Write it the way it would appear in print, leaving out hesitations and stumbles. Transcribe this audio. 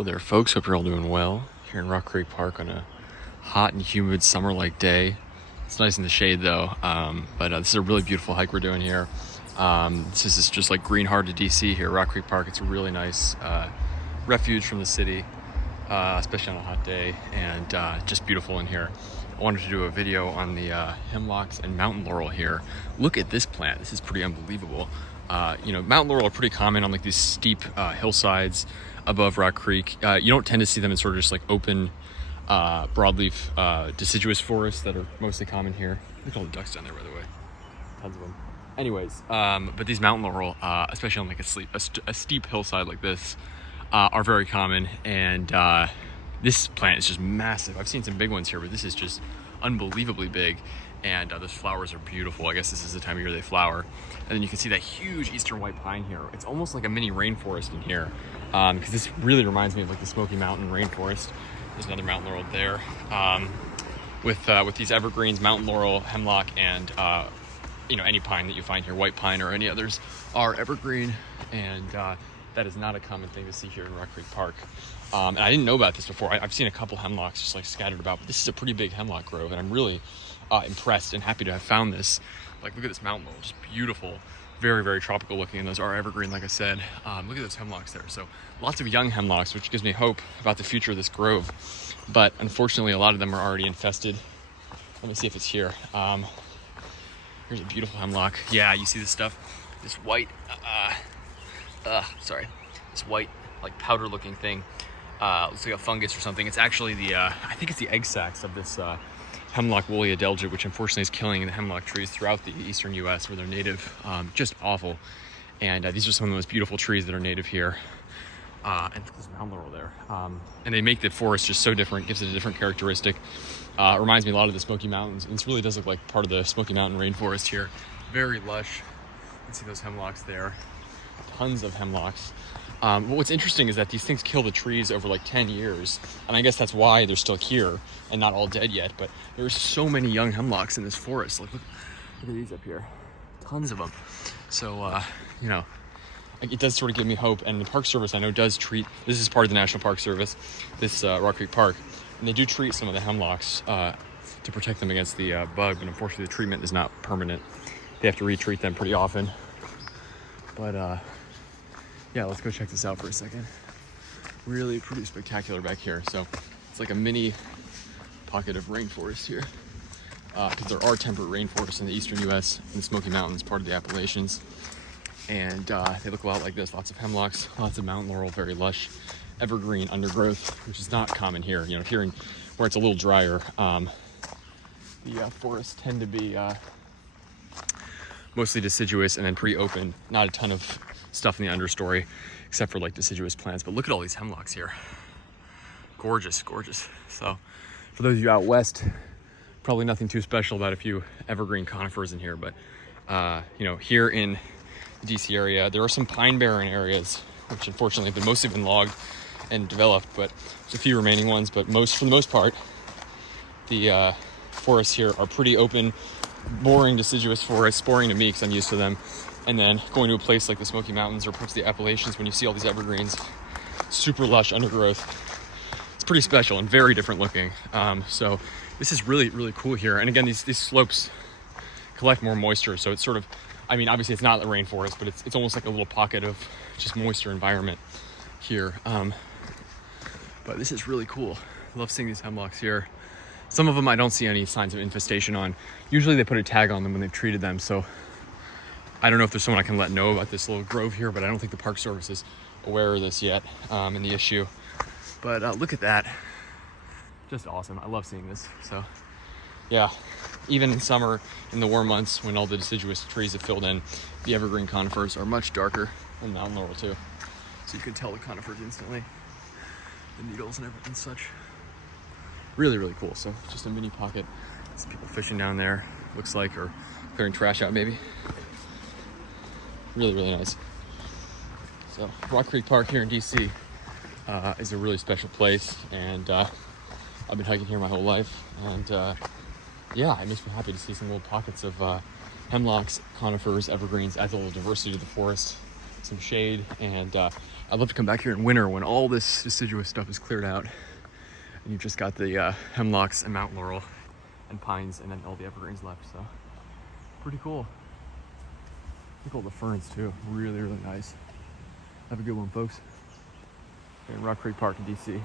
Hello there, folks. Hope you're all doing well here in Rock Creek Park on a hot and humid summer-like day. It's nice in the shade though, but this is a really beautiful hike we're doing here. This is just like green heart of DC here, Rock Creek Park. It's a really nice refuge from the city, especially on a hot day, and just beautiful in here. I wanted to do a video on the hemlocks and mountain laurel here. Look at this plant. This is pretty unbelievable. Mountain laurel are pretty common on like these steep hillsides above Rock Creek. You don't tend to see them in sort of just like open broadleaf deciduous forests that are mostly common here. Look at all the ducks down there, by the way. Tons of them. Anyways, but these mountain laurel, especially on like a steep hillside like this, are very common. And this plant is just massive. I've seen some big ones here, but this is just unbelievably big. And those flowers are beautiful. I guess this is the time of year they flower. And then you can see that huge eastern white pine here. It's almost like a mini rainforest in here, because this really reminds me of like the Smoky Mountain rainforest. There's another mountain laurel there, with these evergreens, mountain laurel, hemlock, and any pine that you find here, white pine or any others, are evergreen, and that is not a common thing to see here in Rock Creek Park. And I didn't know about this before. I've seen a couple hemlocks just like scattered about, but this is a pretty big hemlock grove, and I'm really impressed and happy to have found this. Like, look at this mountain laurel, just beautiful, very, very tropical looking, and those are evergreen, like I said. Look at those hemlocks there. So lots of young hemlocks, which gives me hope about the future of this grove. But unfortunately, a lot of them are already infested. Let me see if it's here. Here's a beautiful hemlock. Yeah, you see this stuff? This white, this white, like powder looking thing. Looks like a fungus or something. It's actually I think it's the egg sacs of this hemlock woolly adelgid, which unfortunately is killing the hemlock trees throughout the eastern U.S. where they're native. Just awful. And these are some of the most beautiful trees that are native here. And there's mountain laurel there. And they make the forest just so different, gives it a different characteristic. Reminds me a lot of the Smoky Mountains. And this really does look like part of the Smoky Mountain rainforest here. Very lush. You can see those hemlocks there. Tons of hemlocks. But what's interesting is that these things kill the trees over like 10 years. And I guess that's why they're still here and not all dead yet. But there's so many young hemlocks in this forest. Like, look at these up here. Tons of them. So, it does sort of give me hope. And the Park Service, I know, does treat, this is part of the National Park Service, this Rock Creek Park. And they do treat some of the hemlocks to protect them against the bug. But unfortunately, the treatment is not permanent. They have to retreat them pretty often. But, yeah, let's go check this out for a second. Really pretty spectacular back here. So it's like a mini pocket of rainforest here. Because there are temperate rainforests in the eastern U.S. in the Smoky Mountains, part of the Appalachians. And they look a lot like this. Lots of hemlocks, lots of mountain laurel, very lush, evergreen undergrowth, which is not common here. Here where it's a little drier, the forests tend to be mostly deciduous and then pretty open. Not a ton of stuff in the understory, except for like deciduous plants. But look at all these hemlocks here. Gorgeous, gorgeous. So for those of you out west, probably nothing too special about a few evergreen conifers in here. But, here in the DC area, there are some pine barren areas, which unfortunately have mostly been logged and developed, but there's a few remaining ones. But for the most part, the forests here are pretty open, boring deciduous forests, boring to me because I'm used to them. And then going to a place like the Smoky Mountains or parts of the Appalachians, when you see all these evergreens, super lush undergrowth, it's pretty special and very different looking. So this is really, really cool here. And again, these slopes collect more moisture. So it's sort of, obviously it's not a rainforest, but it's almost like a little pocket of just moisture environment here. But this is really cool. I love seeing these hemlocks here. Some of them I don't see any signs of infestation on. Usually they put a tag on them when they've treated them. So I don't know if there's someone I can let know about this little grove here, but I don't think the Park Service is aware of this yet, and the issue. But look at that. Just awesome. I love seeing this. So yeah, even in summer, in the warm months, when all the deciduous trees have filled in, the evergreen conifers are much darker than mountain laurel too. So you can tell the conifers instantly. The needles and such. Really, really cool. So just a mini pocket. Some people fishing down there, looks like, or clearing trash out maybe. Really, really nice. So Rock Creek Park here in DC is a really special place, and I've been hiking here my whole life, and it makes me happy to see some little pockets of hemlocks, conifers, evergreens, adds a little diversity to the forest. some shade, and I'd love to come back here in winter when all this deciduous stuff is cleared out and you've just got the hemlocks and Mount Laurel and pines and then all the evergreens left. So pretty cool. Look at all the ferns too. Really, really nice. Have a good one, folks. Here in Rock Creek Park in DC.